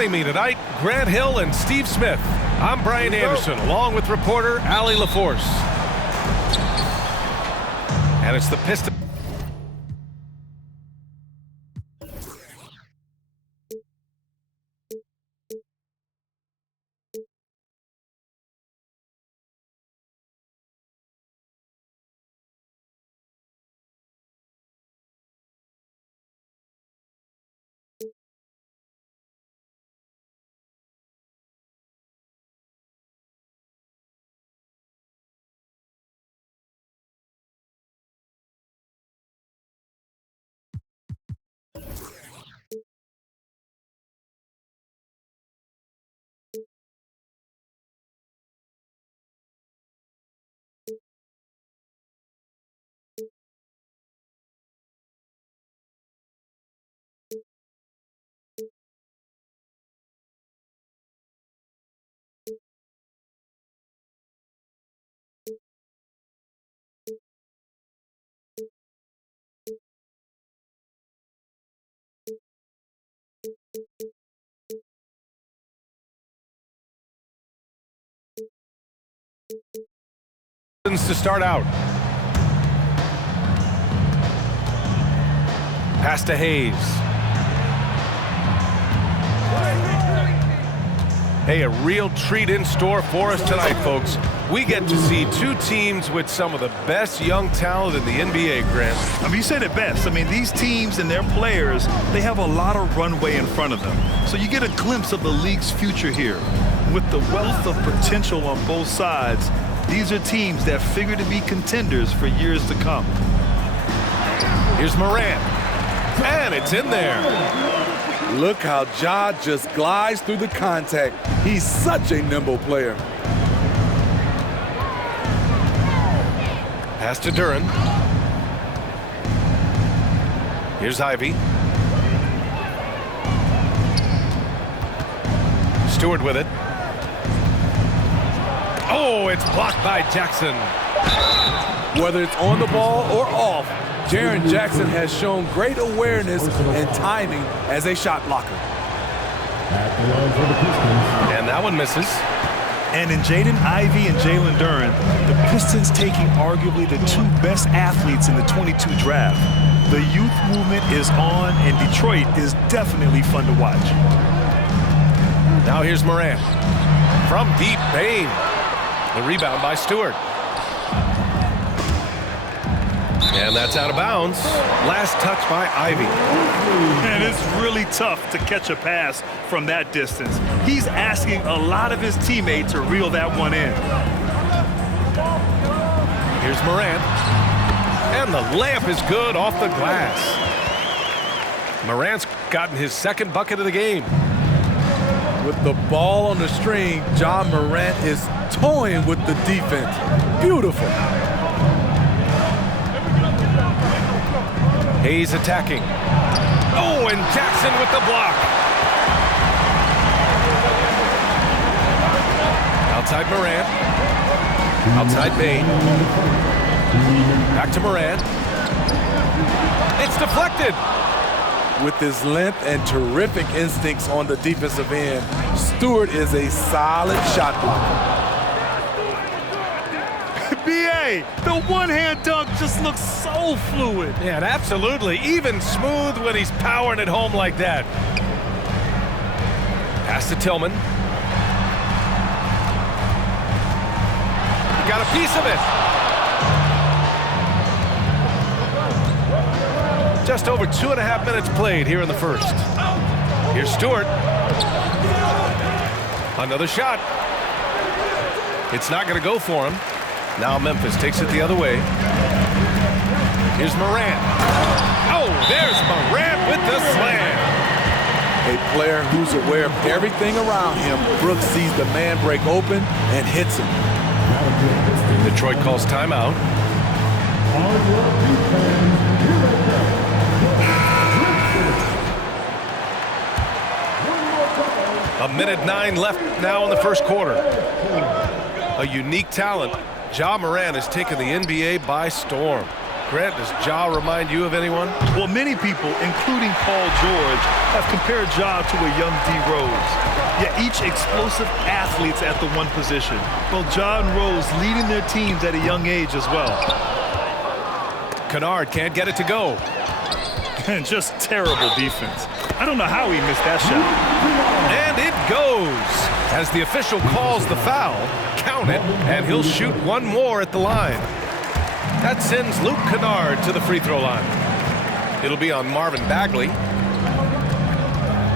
Joining me tonight, Grant Hill and Steve Smith. I'm Brian Anderson, along with reporter Allie LaForce. And it's the Pistons. To start out. Pass to Hayes. Hey, a real treat in store for us tonight, folks. We get to see two teams with some of the best young talent in the NBA, Grant. I mean, you said it best. I mean, these teams and their players, they have a lot of runway in front of them. So you get a glimpse of the league's future here. With the wealth of potential on both sides, these are teams that figure to be contenders for years to come. Here's Morant. And it's in there. Look how Ja just glides through the contact. He's such a nimble player. Pass to Duren. Here's Ivy. Stewart with it. Oh, it's blocked by Jackson. Whether it's on the ball or off, Jaren Jackson has shown great awareness and timing as a shot blocker. And that one misses. And in Jaden Ivey and Jalen Duren, the Pistons taking arguably the two best athletes in the 22 draft. The youth movement is on, and Detroit is definitely fun to watch. Now here's Morant. From deep, Bain. The rebound by Stewart. And that's out of bounds. Last touch by Ivy. And it's really tough to catch a pass from that distance. He's asking a lot of his teammates to reel that one in. Here's Morant. And the layup is good off the glass. Morant's gotten his second bucket of the game. With the ball on the string, Ja Morant is toying with the defense. Beautiful. Hayes attacking. Oh, and Jackson with the block. Outside Morant. Outside Bain. Back to Morant. It's deflected. With his length and terrific instincts on the defensive end, Stewart is a solid shot blocker. B.A., the one-hand dunk just looks so fluid. Yeah, and absolutely. Even smooth when he's powering it home like that. Pass to Tillman. He got a piece of it. Just over 2.5 minutes played here in the first. Here's Stewart. Another shot. It's not going to go for him. Now Memphis takes it the other way. Here's Morant. Oh, there's Morant with the slam. A player who's aware of everything around him. Brooks sees the man break open and hits him. Detroit calls timeout. A minute 9 left now in the first quarter. A unique talent. Ja Morant has taken the NBA by storm. Grant, does Ja remind you of anyone? Well, many people, including Paul George, have compared Ja to a young D. Rose. Yet each explosive athletes at the one position. Both Ja and Rose leading their teams at a young age as well. Kennard can't get it to go. And just terrible defense. I don't know how he missed that shot. And it goes. As the official calls the foul, count it, and he'll shoot one more at the line. That sends Luke Kennard to the free throw line. It'll be on Marvin Bagley.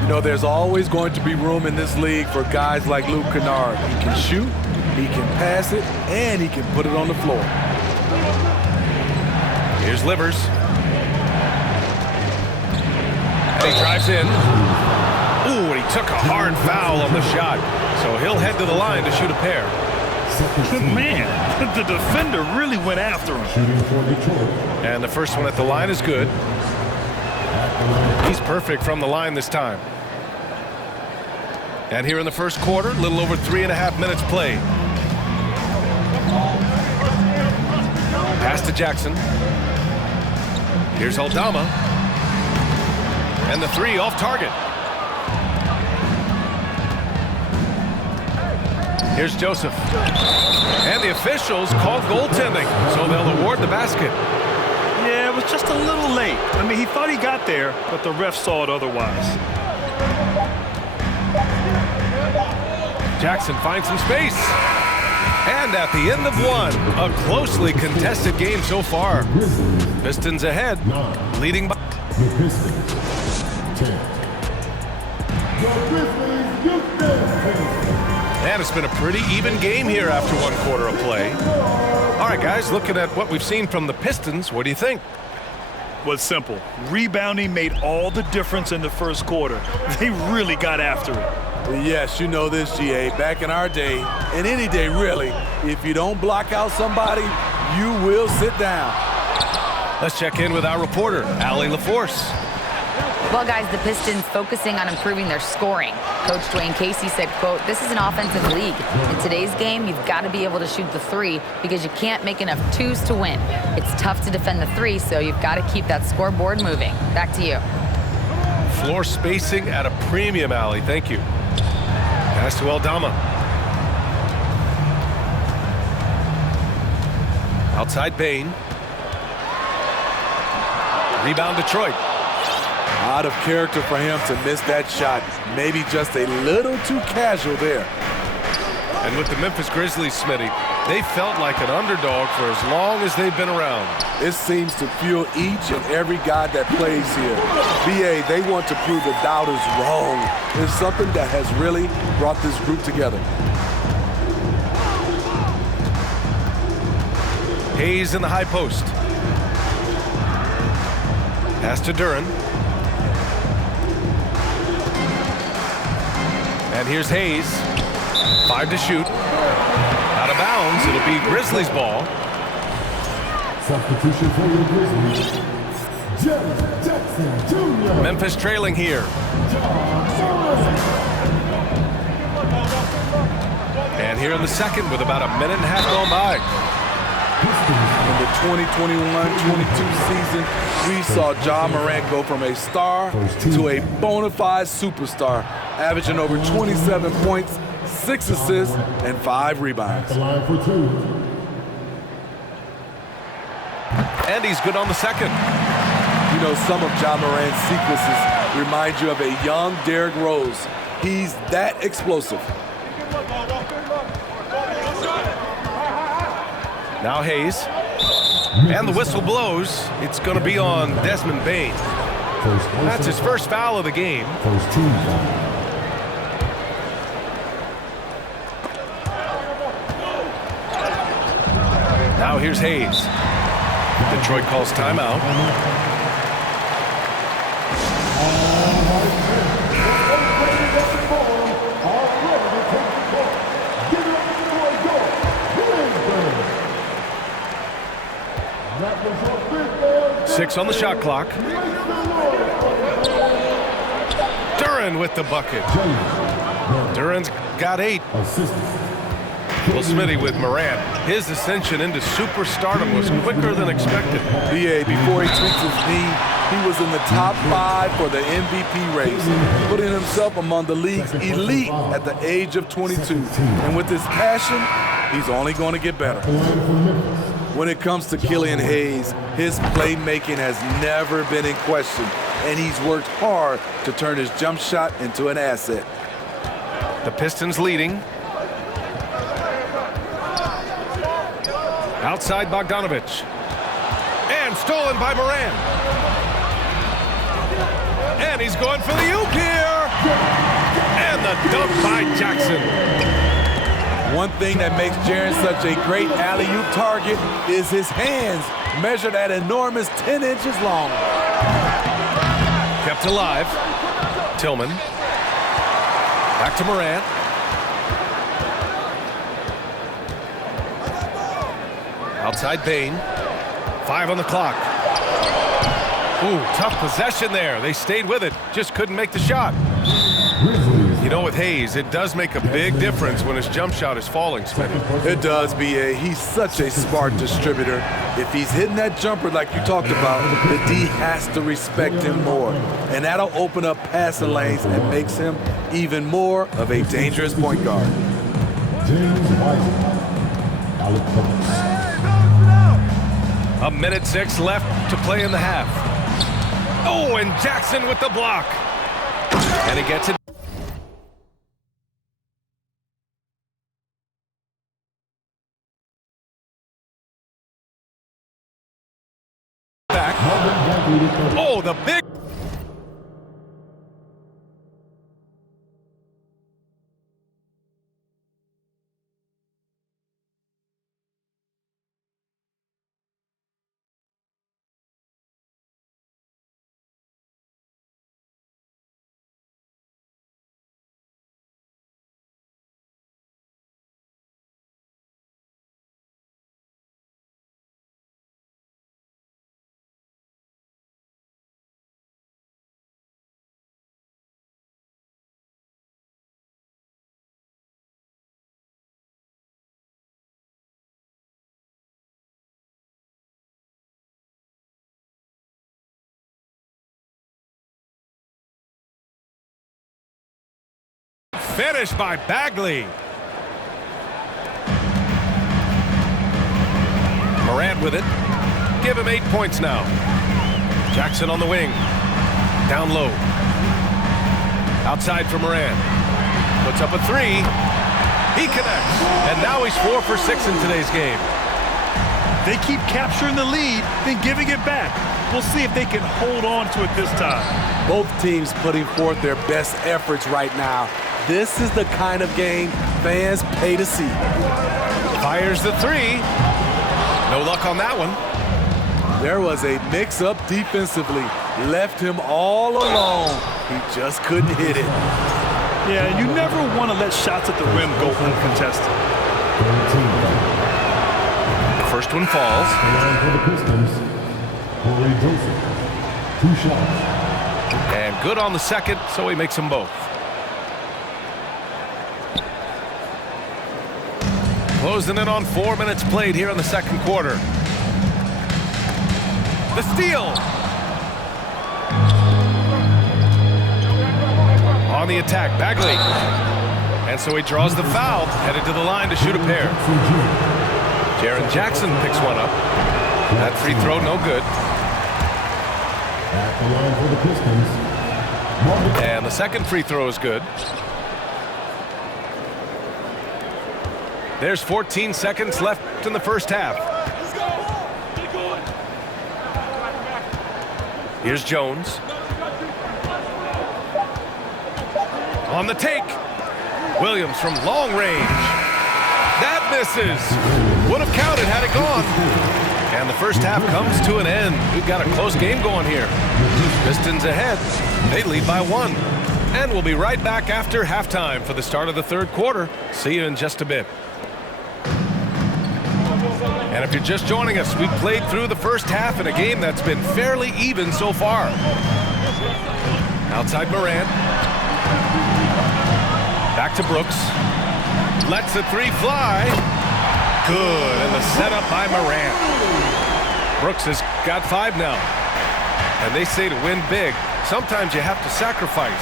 You know, there's always going to be room in this league for guys like Luke Kennard. He can shoot, he can pass it, and he can put it on the floor. Here's Livers. And he drives in. Ooh, and he took a hard foul on the shot. So he'll head to the line to shoot a pair. Man, the defender really went after him. And the first one at the line is good. He's perfect from the line this time. And here in the first quarter, a little over 3.5 minutes played. Pass to Jackson. Here's Aldama. And the three off target. Here's Joseph. And the officials call goaltending, so they'll award the basket. Yeah, it was just a little late. I mean, he thought he got there, but the ref saw it otherwise. Jackson finds some space. And at the end of one, a closely contested game so far. Pistons ahead, leading by. And it's been a pretty even game here after one quarter of play. All right, guys, looking at what we've seen from the Pistons, what do you think? Was simple. Rebounding made all the difference in the first quarter. They really got after it. Yes, you know this, GA. Back in our day, and any day really, if you don't block out somebody, you will sit down. Let's check in with our reporter, Allie LaForce. Well, guys, the Pistons focusing on improving their scoring. Coach Dwayne Casey said, quote, "This is an offensive league. In today's game, you've got to be able to shoot the three because you can't make enough twos to win. It's tough to defend the three, so you've got to keep that scoreboard moving." Back to you. Floor spacing at a premium, Allie. Thank you. Pass to Aldama. Outside Bain. Rebound Detroit. Out of character for him to miss that shot. Maybe just a little too casual there. And with the Memphis Grizzlies, Smitty, they felt like an underdog for as long as they've been around. It seems to fuel each and every guy that plays here. BA, they want to prove the doubters wrong. It's something that has really brought this group together. Hayes in the high post. Pass to Duren. And here's Hayes. 5 to shoot. Out of bounds. It'll be Grizzlies ball. Substitution for the Grizzlies. Jackson Jr. Memphis trailing here. And here in the second with about a minute and a half going by. In the 2021-22 season, we saw Ja Morant go from a star to a bona fide superstar, averaging over 27 points, 6 assists, and 5 rebounds. And he's good on the second. You know, some of Ja Morant's sequences remind you of a young Derrick Rose. He's that explosive. Now Hayes. And the whistle blows. It's going to be on Desmond Bain. That's his first foul of the game. Now here's Hayes. Detroit calls timeout. Six on the shot clock. Duren with the bucket. Duren's got 8. Well, Smitty, with Morant, his ascension into superstardom was quicker than expected. BA, before he tweaked his knee, he was in the top 5 for the MVP race, putting himself among the league's elite at the age of 22. And with his passion, he's only going to get better. When it comes to Killian Hayes, his playmaking has never been in question, and he's worked hard to turn his jump shot into an asset. The Pistons leading. Outside Bogdanovich. And stolen by Morant. And he's going for the oop here. And the dunk by Jackson. One thing that makes Jaren such a great alley-oop target is his hands, measured at enormous 10 inches long. Kept alive. Tillman. Back to Morant. Outside Bain. 5 on the clock. Ooh, tough possession there. They stayed with it. Just couldn't make the shot. You know, with Hayes, it does make a big difference when his jump shot is falling, Smitty. It does, B.A. He's such a smart distributor. If he's hitting that jumper like you talked about, the D has to respect him more. And that'll open up passing lanes and makes him even more of a dangerous point guard. James Wiseman. Alec Burks. A minute 6 left to play in the half. Oh, and Jackson with the block. And he gets it back. Oh, the big. Finished by Bagley. Morant with it. Give him 8 points now. Jackson on the wing. Down low. Outside for Morant. Puts up a 3. He connects. And now he's 4 for 6 in today's game. They keep capturing the lead, then giving it back. We'll see if they can hold on to it this time. Both teams putting forth their best efforts right now. This is the kind of game fans pay to see. Fires the 3. No luck on that one. There was a mix-up defensively. Left him all alone. He just couldn't hit it. Yeah, you never want to let shots at the rim go uncontested. First one falls. For the Pistons, Corey Joseph. 2 shots. And good on the second, so he makes them both. Closing in on 4 minutes played here in the second quarter. The steal. On the attack, Bagley. And so he draws the foul, headed to the line to shoot a pair. Jaren Jackson picks one up. That free throw, no good. At the line for the Pistons, And the second free throw is good. There's 14 seconds left in the first half. Here's Jones. On the take. Williams from long range. That misses. Would have counted had it gone. And the first half comes to an end. We've got a close game going here. Pistons ahead. They lead by 1. And we'll be right back after halftime for the start of the third quarter. See you in just a bit. And if you're just joining us, we've played through the first half in a game that's been fairly even so far. Outside Morant. Back to Brooks. Lets the three fly. Good, and the setup by Morant. Brooks has got 5 now. And they say to win big, sometimes you have to sacrifice.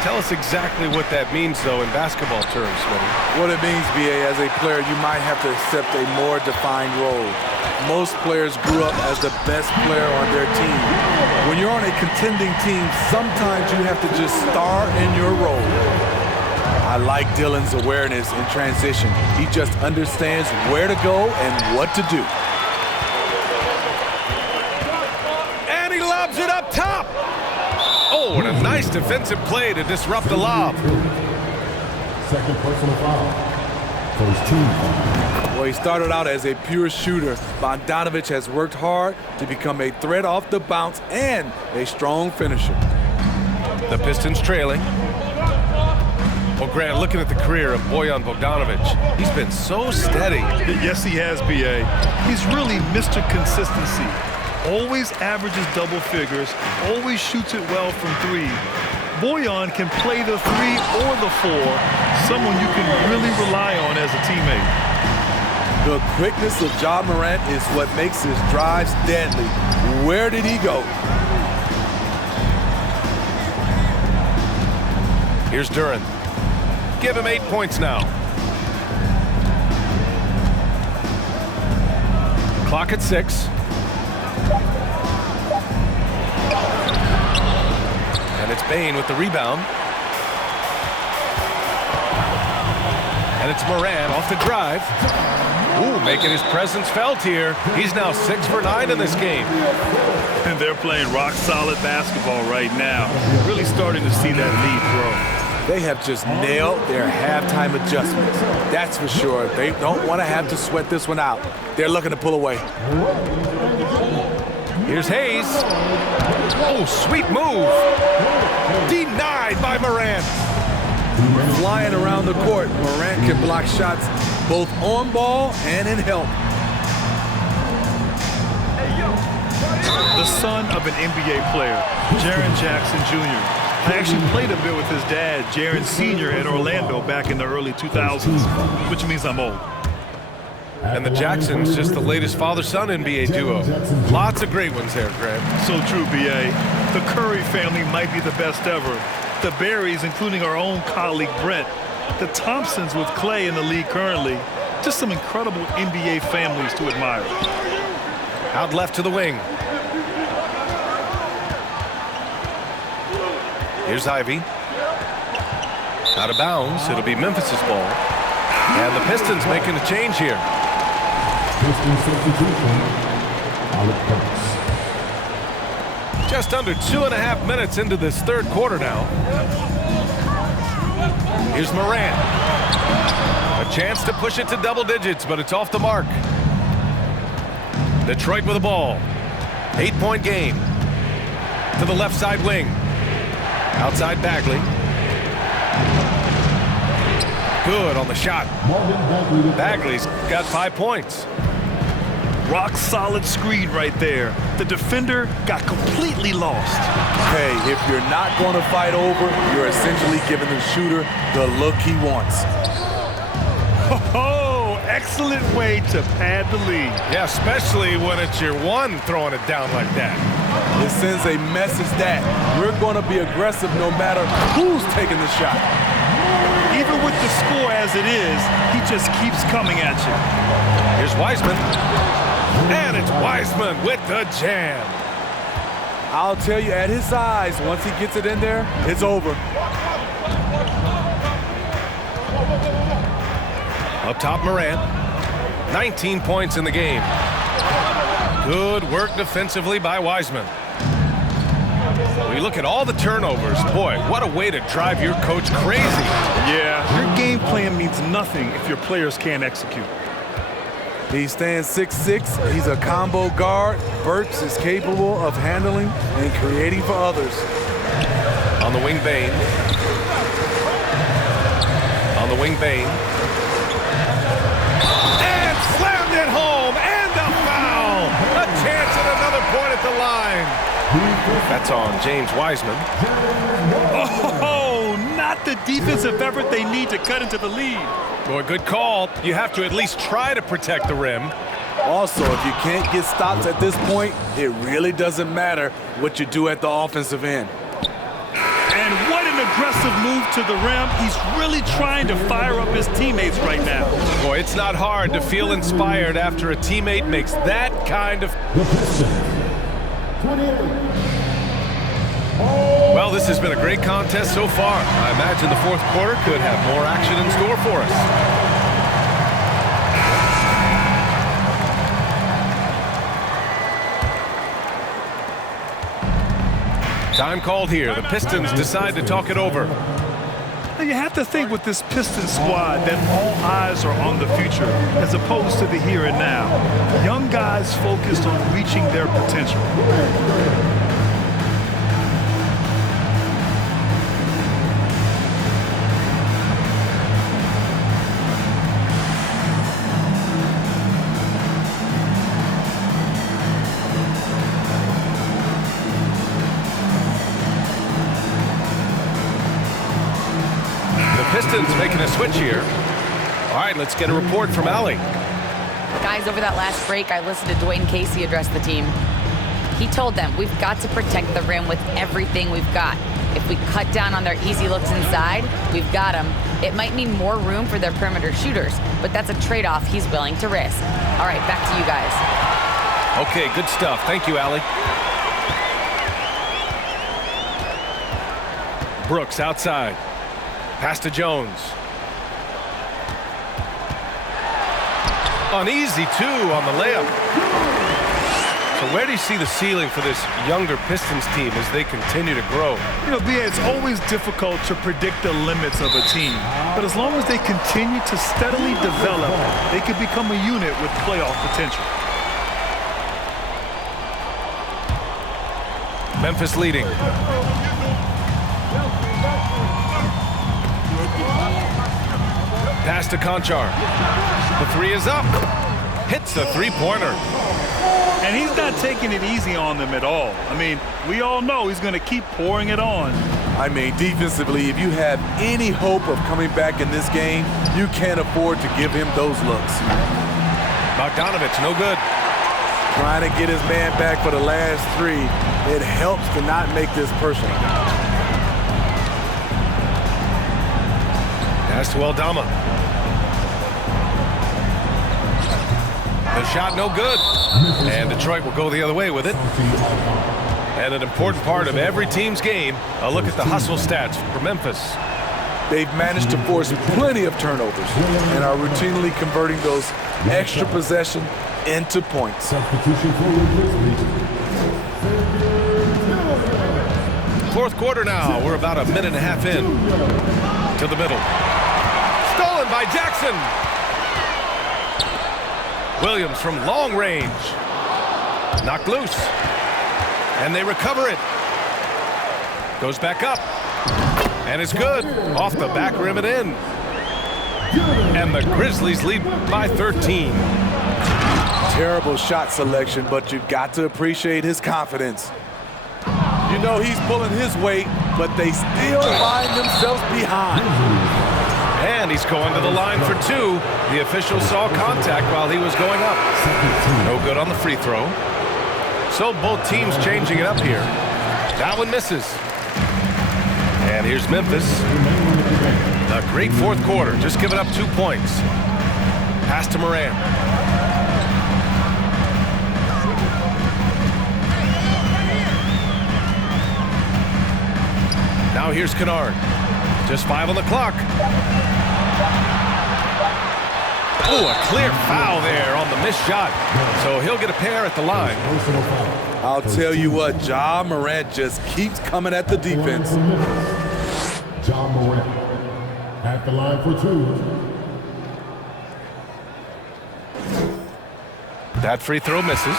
Tell us exactly what that means, though, in basketball terms, Smitty. What it means, B.A., as a player, you might have to accept a more defined role. Most players grew up as the best player on their team. When you're on a contending team, sometimes you have to just star in your role. I like Dillon's awareness in transition. He just understands where to go and what to do. And he lobs it up top. Oh, and a nice defensive play to disrupt the lob. Second personal foul. First team foul. Well, he started out as a pure shooter. Bogdanovich has worked hard to become a threat off the bounce and a strong finisher. The Pistons trailing. Well, Grant, looking at the career of Bojan Bogdanovic, he's been so steady. Yes, he has, B.A. He's really Mr. Consistency. Always averages double figures, always shoots it well from 3. Bojan can play the 3 or the 4, someone you can really rely on as a teammate. The quickness of Ja Morant is what makes his drives deadly. Where did he go? Here's Duren. Give him 8 points now. Clock at 6. And it's Bane with the rebound. And it's Morant off the drive. Ooh, making his presence felt here. He's now 6 for 9 in this game. And they're playing rock-solid basketball right now. Really starting to see that lead grow. They have just nailed their halftime adjustments. That's for sure. They don't want to have to sweat this one out. They're looking to pull away. Here's Hayes. Oh, sweet move. Denied by Morant. Flying around the court, Morant can block shots both on ball and in help. The son of an NBA player, Jaren Jackson Jr. I actually played a bit with his dad, Jaren Sr. at Orlando back in the early 2000s, which means I'm old. And the Jacksons, just the latest father-son NBA duo. Lots of great ones there, Grant. So true, B.A. The Curry family might be the best ever. The Berrys, including our own colleague Brent. The Thompsons with Clay in the league currently. Just some incredible NBA families to admire. Out left to the wing. Here's Ivy. Out of bounds. It'll be Memphis's ball. And the Pistons making a change here. Pistons substitution. Alec Burks. Just under 2.5 minutes into this third quarter now. Here's Morant. A chance to push it to double digits, but it's off the mark. Detroit with the ball. 8-point game. To the left side wing. Outside Bagley. Good on the shot. Bagley's got 5 points. Rock solid screen right there. The defender got completely lost. Hey, if you're not going to fight over, you're essentially giving the shooter the look he wants. Oh, excellent way to pad the lead. Yeah, especially when it's your one throwing it down like that. It sends a message that we're going to be aggressive no matter who's taking the shot. Even with the score as it is, he just keeps coming at you. Here's Wiseman. And it's Wiseman with the jam. I'll tell you, at his size, once he gets it in there, it's over. Up top, Morant. 19 points in the game. Good work defensively by Wiseman. We look at all the turnovers. Boy, what a way to drive your coach crazy. Yeah, your game plan means nothing if your players can't execute. He stands 6'6". He's a combo guard. Burks is capable of handling and creating for others. On the wing, Bane. On the wing, Bane. And slammed it home. And a foul. A chance at another point at the line. That's on James Wiseman. Oh, not the defensive effort they need to cut into the lead. Boy, good call. You have to at least try to protect the rim. Also, if you can't get stops at this point, it really doesn't matter what you do at the offensive end. And what an aggressive move to the rim. He's really trying to fire up his teammates right now. Boy, it's not hard to feel inspired after a teammate makes that kind of... The Pistons. 28. Well, this has been a great contest so far. I imagine the fourth quarter could have more action in store for us. Time called here. The Pistons decide to talk it over. Now you have to think with this Pistons squad that all eyes are on the future as opposed to the here and now. Young guys focused on reaching their potential. Pistons making a switch here. All right, let's get a report from Allie. Guys, over that last break, I listened to Dwayne Casey address the team. He told them, we've got to protect the rim with everything we've got. If we cut down on their easy looks inside, we've got them. It might mean more room for their perimeter shooters, but that's a trade-off he's willing to risk. All right, back to you guys. Okay, good stuff. Thank you, Allie. Brooks outside. Pass to Jones. Uneasy, too, on the layup. So where do you see the ceiling for this younger Pistons team as they continue to grow? You know, B.A., it's always difficult to predict the limits of a team. But as long as they continue to steadily develop, they could become a unit with playoff potential. Memphis leading. Pass to Conchar. The three is up. Hits a three-pointer. And he's not taking it easy on them at all. I mean, we all know he's going to keep pouring it on. I mean, defensively, if you have any hope of coming back in this game, you can't afford to give him those looks. Bogdanovich, no good. Trying to get his man back for the last three, it helps to not make this personal. Pass to Aldama. The shot no good. And Detroit will go the other way with it. And an important part of every team's game, a look at the hustle stats for Memphis. They've managed to force plenty of turnovers and are routinely converting those extra possession into points. Substitution for the Grizzlies. Fourth quarter now. We're about a minute and a half in. To the middle. Stolen by Jackson. Williams from long range. Knocked loose. And they recover it. Goes back up. And it's good. Off the back rim and in. And the Grizzlies lead by 13. Terrible shot selection, but you've got to appreciate his confidence. You know he's pulling his weight, but they still find themselves behind. And he's going to the line for two. The official saw contact while he was going up. No good on the free throw. So both teams changing it up here. That one misses. And here's Memphis. A great fourth quarter, just giving up 2 points. Pass to Moran. Now here's Kennard. Just 5 on the clock. Oh, a clear foul there on the missed shot. So he'll get a pair at the line. I'll tell you what, Ja Morant just keeps coming at the defense. Ja Morant at the line for two. That free throw misses.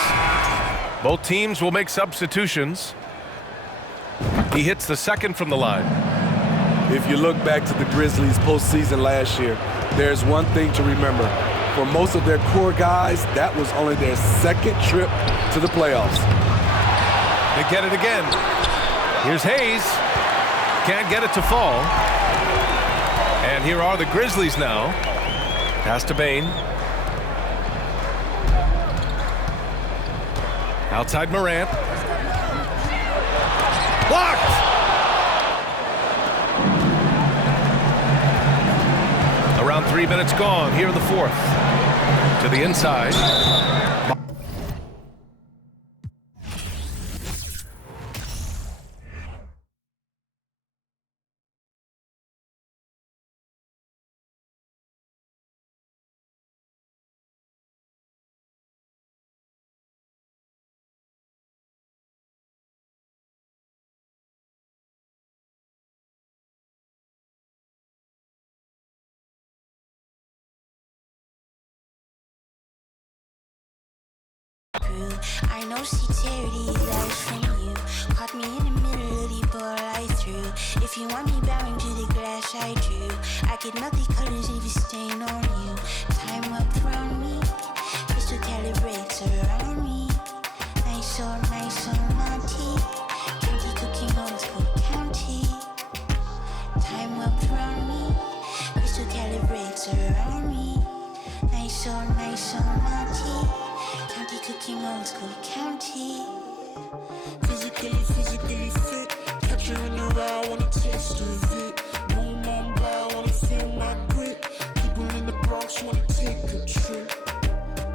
Both teams will make substitutions. He hits the second from the line. If you look back to the Grizzlies postseason last year, there's one thing to remember. For most of their core guys, that was only their second trip to the playoffs. They get it again. Here's Hayes. Can't get it to fall. And here are the Grizzlies now. Pass to Bain. Outside Morant. Blocked! Around 3 minutes gone here in the fourth. To the inside. I know sincerity lies from you. Caught me in the middle of the ball I threw. If you want me bowing to the glass I drew, I could melt the colors if you stain on you. Time up around me, crystal calibrates around me. Nice so naughty. County cooking old school county. Time up around me, crystal calibrates around me. Nice so naughty. County cooking old school county. Physically